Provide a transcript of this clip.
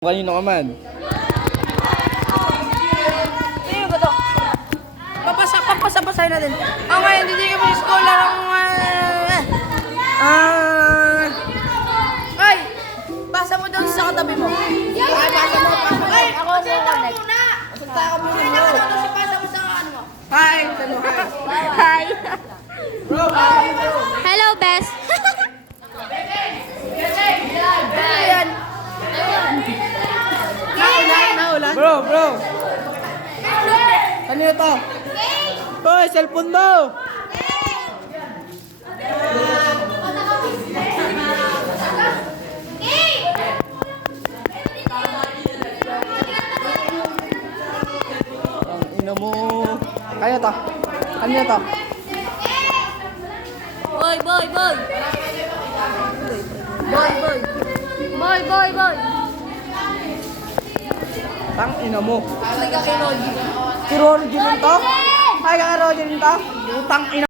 Kanino ka man? Sino ba to? Papasahin natin. Ngayon, hindi ka sa school lang. Ay! Pasa mo daw sa katabi mo. Ay, pasa mo. Ay, ako sa connect. Punta ka muna mo. Pasa mo sa ano mo. Hi! Hi. Hello, Bes. Ayan. Naulan. Bro! Kanino to? Hoy, cellphone mo! Ang ina mo. Kaya to? Kanino to? Boy. Tang ina mo. Talaga kay Roger. Si Roger din to? Ay, kaka Roger din to? Utang ina.